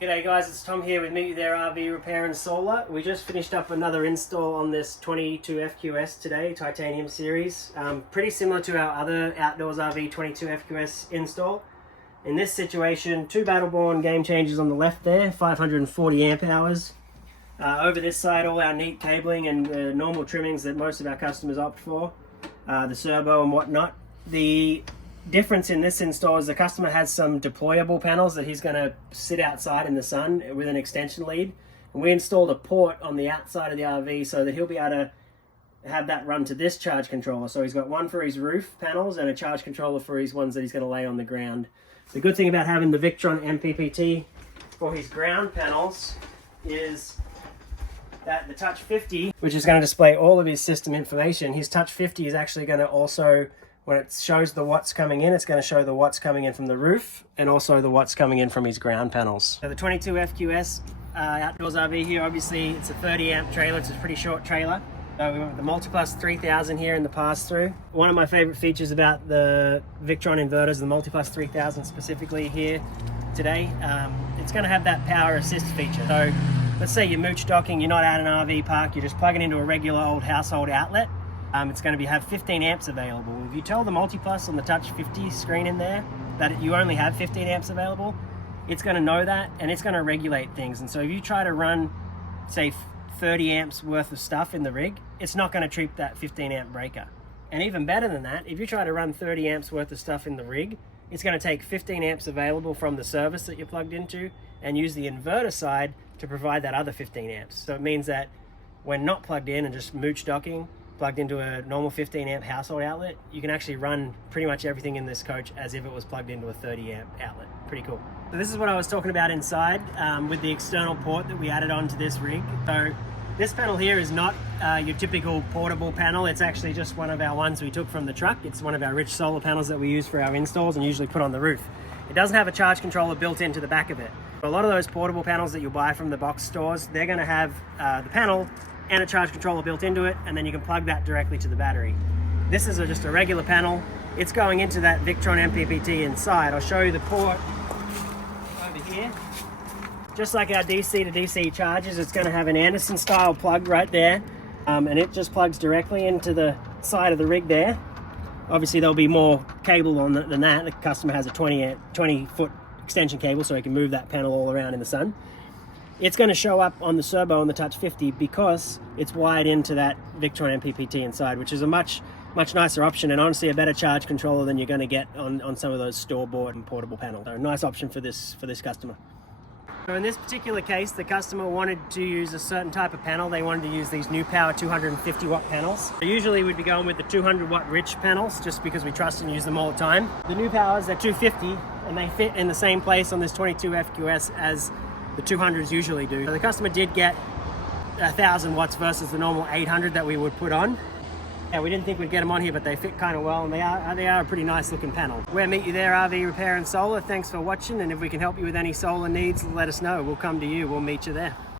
G'day guys, it's Tom here with MYT RV Repair and Solar. We just finished up another install on this 22 FQS today, titanium series. Pretty similar to our other Outdoors RV 22 FQS install. In this situation, two Battleborn game changers on the left there, 540 amp hours. Over this side, all our neat cabling and normal trimmings that most of our customers opt for, the servo and whatnot. The difference in this install is the customer has some deployable panels that he's going to sit outside in the sun with an extension lead, and we installed a port on the outside of the RV so that he'll be able to have that run to this charge controller. So he's got one for his roof panels and a charge controller for his ones that he's going to lay on the ground. The good thing about having the Victron MPPT for his ground panels is that the Touch 50, which is going to display all of his system information, his Touch 50 is actually going to also, when it shows the watts coming in, it's going to show the watts coming in from the roof and also the watts coming in from his ground panels. So the 22 FQS Outdoors RV here, obviously it's a 30 amp trailer, it's a pretty short trailer. So we went with the Multiplus 3000 here in the pass-through. One of my favorite features about the Victron inverters, the Multiplus 3000 specifically here today, it's going to have that power assist feature. So let's say you're mooch docking, you're not at an RV park, you're just plugging into a regular old household outlet. It's going to have 15 amps available. If you tell the Multiplus on the Touch 50 screen in there that you only have 15 amps available, it's going to know that and it's going to regulate things. And so if you try to run, say, 30 amps worth of stuff in the rig, it's not going to trip that 15 amp breaker. And even better than that, if you try to run 30 amps worth of stuff in the rig, it's going to take 15 amps available from the service that you're plugged into and use the inverter side to provide that other 15 amps. So it means that when not plugged in and just mooch docking, plugged into a normal 15 amp household outlet, you can actually run pretty much everything in this coach as if it was plugged into a 30 amp outlet. Pretty cool. So this is what I was talking about inside with the external port that we added onto this rig. So this panel here is not your typical portable panel. It's actually just one of our ones we took from the truck. It's one of our rich solar panels that we use for our installs and usually put on the roof. It doesn't have a charge controller built into the back of it. A lot of those portable panels that you'll buy from the box stores, they're going to have the panel and a charge controller built into it, and then you can plug that directly to the battery. This is just a regular panel. It's going into that Victron MPPT inside. I'll show you the port over here. Just like our DC to DC chargers, it's going to have an Anderson style plug right there, and it just plugs directly into the side of the rig there. Obviously there'll be more cable than that. The customer has a 20 foot extension cable so he can move that panel all around in the sun. It's going to show up on the servo on the Touch 50 because it's wired into that Victron MPPT inside, which is a much nicer option and honestly a better charge controller than you're going to get on some of those store-bought and portable panels. So a nice option for this customer. So in this particular case, the customer wanted to use a certain type of panel. They wanted to use these NEWPOWA 250 watt panels. So usually we'd be going with the 200 watt rich panels just because we trust and use them all the time. The NEWPOWAs are 250 and they fit in the same place on this 22 FQS as the 200s usually do. So the customer did get 1,000 watts versus the normal 800 that we would put on. Yeah, we didn't think we'd get them on here, but they fit kind of well, and they are a pretty nice looking panel. We're MYT RV Repair and Solar. Thanks for watching, and if we can help you with any solar needs, let us know. We'll come to you. We'll meet you there.